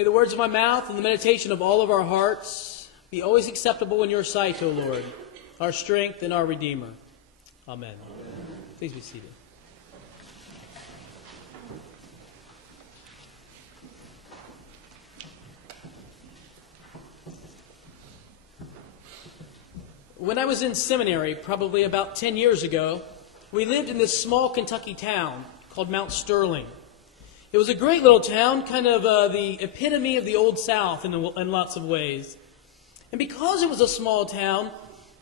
May the words of my mouth and the meditation of all of our hearts be always acceptable in your sight, O Lord, our strength and our Redeemer. Amen. Please be seated. When I was in seminary, probably about 10 years ago, we lived in this small Kentucky town called Mount Sterling. It was a great little town, kind of the epitome of the Old South in lots of ways. And because it was a small town,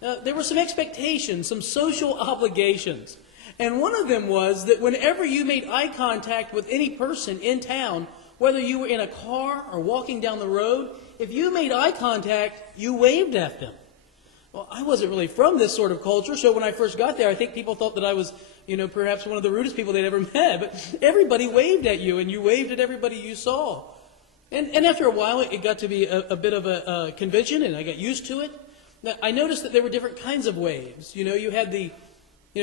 there were some expectations, some social obligations. And one of them was that whenever you made eye contact with any person in town, whether you were in a car or walking down the road, if you made eye contact, you waved at them. Well, I wasn't really from this sort of culture, so when I first got there, I think people thought that I was, perhaps one of the rudest people they'd ever met. But everybody waved at you, and you waved at everybody you saw. And after a while, it got to be a bit of a convention, and I got used to it. Now, I noticed that there were different kinds of waves. You had the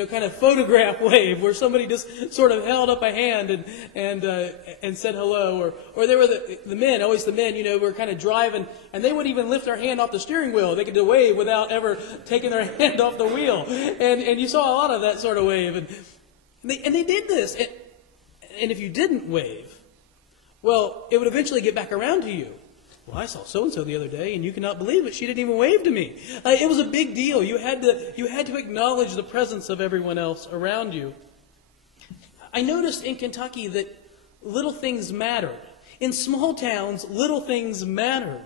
kind of photograph wave where somebody just sort of held up a hand and said hello. Or there were the men, always the men, who were kind of driving, and they wouldn't even lift their hand off the steering wheel. They could do wave without ever taking their hand off the wheel. And you saw a lot of that sort of wave. And they did this. And if you didn't wave, well, it would eventually get back around to you. Well, I saw so-and-so the other day, and you cannot believe it. She didn't even wave to me. It was a big deal. You had to acknowledge the presence of everyone else around you. I noticed in Kentucky that little things mattered. In small towns, little things mattered.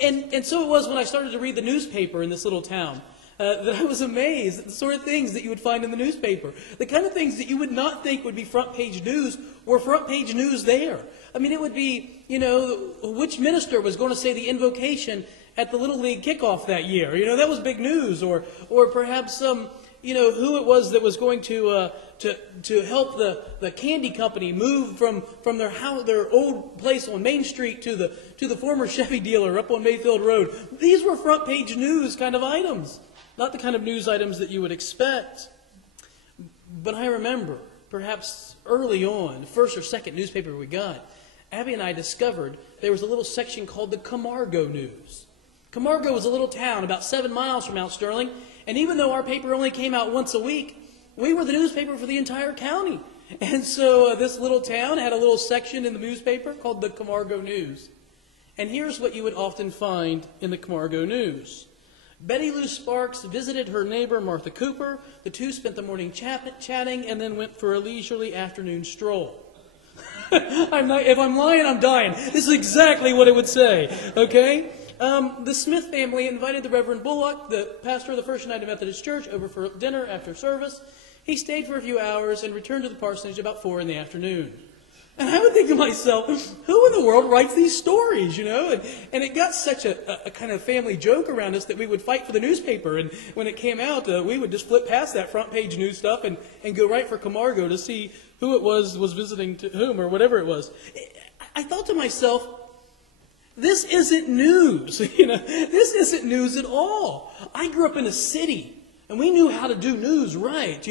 And so it was when I started to read the newspaper in this little town that I was amazed at the sort of things that you would find in the newspaper. The kind of things that you would not think would be front page news were front page news there. I mean, it would be, which minister was going to say the invocation at the Little League kickoff that year. That was big news. Or perhaps who it was that was going to help the candy company move from their old place on Main Street to the former Chevy dealer up on Mayfield Road. These were front page news kind of items, not the kind of news items that you would expect. But I remember, perhaps early on, the first or second newspaper we got, Abby and I discovered there was a little section called the Camargo News. Camargo was a little town about 7 miles from Mount Sterling, and even though our paper only came out once a week, we were the newspaper for the entire county. And so this little town had a little section in the newspaper called the Camargo News. And here's what you would often find in the Camargo News. Betty Lou Sparks visited her neighbor Martha Cooper. The two spent the morning chatting and then went for a leisurely afternoon stroll. If I'm lying, I'm dying. This is exactly what it would say, okay? The Smith family invited the Reverend Bullock, the pastor of the First United Methodist Church, over for dinner after service. He stayed for a few hours and returned to the parsonage about 4 in the afternoon. And I would think to myself, who in the world writes these stories, And it got such a kind of family joke around us that we would fight for the newspaper. And when it came out, we would just flip past that front page news stuff and go right for Camargo to see who it was visiting to whom or whatever it was. I thought to myself, this isn't news. This isn't news at all. I grew up in a city. And we knew how to do news right,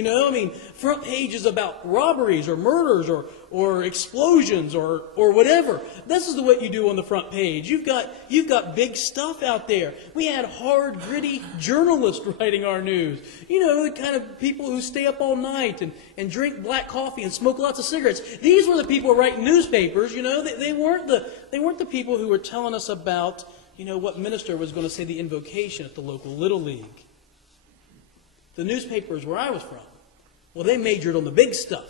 front pages about robberies or murders or explosions or whatever. This is what you do on the front page. You've got big stuff out there. We had hard, gritty journalists writing our news. The kind of people who stay up all night and drink black coffee and smoke lots of cigarettes. These were the people writing newspapers, They weren't the people who were telling us about, what minister was going to say the invocation at the local Little League. The newspapers where I was from, well, they majored on the big stuff,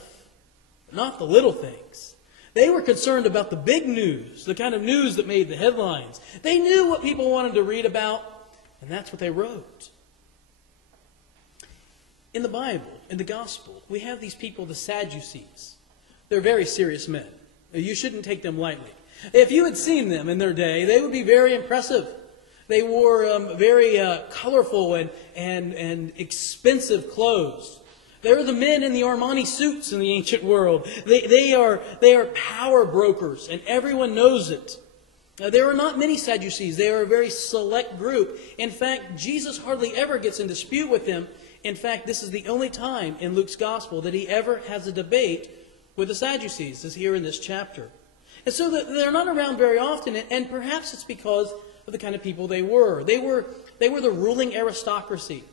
not the little things. They were concerned about the big news, the kind of news that made the headlines. They knew what people wanted to read about, and that's what they wrote. In the Bible, in the Gospel, we have these people, the Sadducees. They're very serious men. You shouldn't take them lightly. If you had seen them in their day, they would be very impressive. They wore very colorful and expensive clothes. They're the men in the Armani suits in the ancient world. They are power brokers, and everyone knows it. There are not many Sadducees. They are a very select group. In fact, Jesus hardly ever gets in dispute with them. In fact, this is the only time in Luke's Gospel that he ever has a debate with the Sadducees, is here in this chapter. And so they're not around very often, and perhaps it's because of the kind of people they were. They were the ruling aristocracy.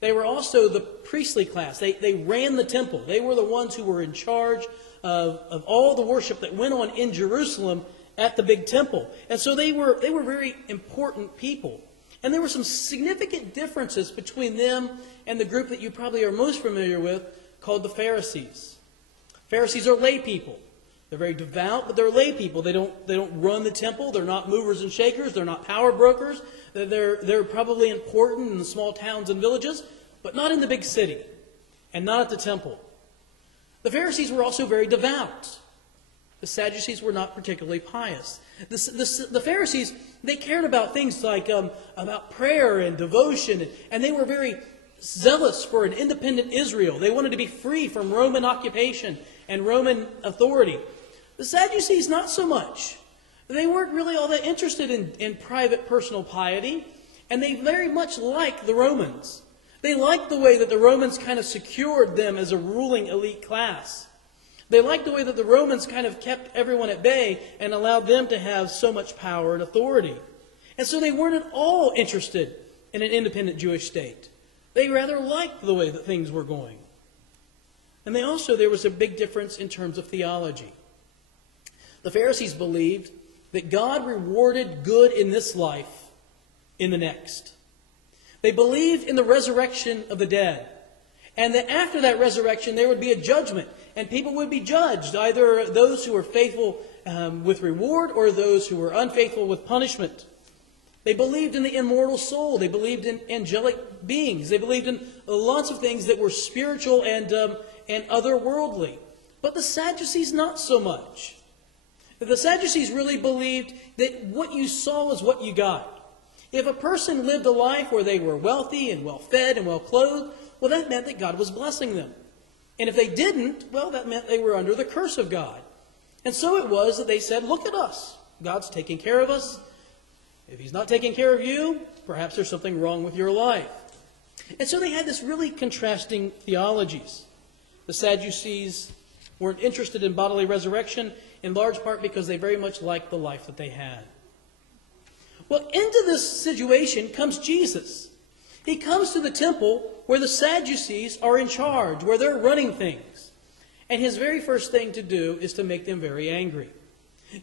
They were also the priestly class. They ran the temple. They were the ones who were in charge of all the worship that went on in Jerusalem at the big temple. And so they were very important people. And there were some significant differences between them and the group that you probably are most familiar with, called the Pharisees. Pharisees are lay people. They're very devout, but they're lay people. They don't run the temple. They're not movers and shakers. They're not power brokers. They're probably important in the small towns and villages, but not in the big city, and not at the temple. The Pharisees were also very devout. The Sadducees were not particularly pious. The Pharisees, they cared about things like about prayer and devotion, and they were very zealous for an independent Israel. They wanted to be free from Roman occupation and Roman authority. The Sadducees, not so much. They weren't really all that interested in private personal piety, and they very much liked the Romans. They liked the way that the Romans kind of secured them as a ruling elite class. They liked the way that the Romans kind of kept everyone at bay and allowed them to have so much power and authority. And so they weren't at all interested in an independent Jewish state. They rather liked the way that things were going. And there was a big difference in terms of theology. The Pharisees believed that God rewarded good in this life in the next. They believed in the resurrection of the dead, and that after that resurrection there would be a judgment, and people would be judged, either those who were faithful with reward or those who were unfaithful with punishment. They believed in the immortal soul. They believed in angelic beings. They believed in lots of things that were spiritual and otherworldly. But the Sadducees, not so much. The Sadducees really believed that what you saw was what you got. If a person lived a life where they were wealthy and well-fed and well-clothed, well, that meant that God was blessing them. And if they didn't, well, that meant they were under the curse of God. And so it was that they said, look at us. God's taking care of us. If He's not taking care of you, perhaps there's something wrong with your life. And so they had this really contrasting theologies. The Sadducees weren't interested in bodily resurrection, in large part because they very much liked the life that they had. Well, into this situation comes Jesus. He comes to the temple where the Sadducees are in charge, where they're running things. And His very first thing to do is to make them very angry.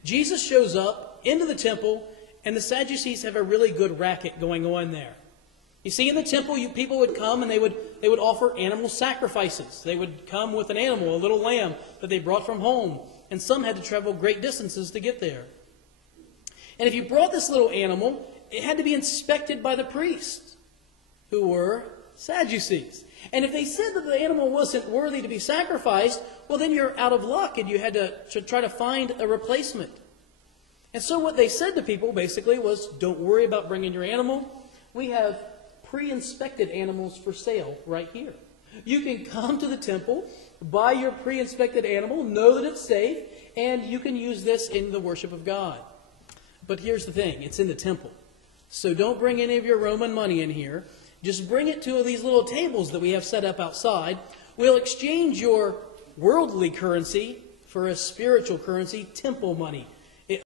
Jesus shows up into the temple, and the Sadducees have a really good racket going on there. You see, in the temple, people would come and they would offer animal sacrifices. They would come with an animal, a little lamb that they brought from home. And some had to travel great distances to get there. And if you brought this little animal, it had to be inspected by the priests, who were Sadducees. And if they said that the animal wasn't worthy to be sacrificed, well, then you're out of luck and you had to try to find a replacement. And so what they said to people basically was, don't worry about bringing your animal. We have pre-inspected animals for sale right here. You can come to the temple, buy your pre-inspected animal, know that it's safe, and you can use this in the worship of God. But here's the thing, it's in the temple. So don't bring any of your Roman money in here. Just bring it to these little tables that we have set up outside. We'll exchange your worldly currency for a spiritual currency, temple money.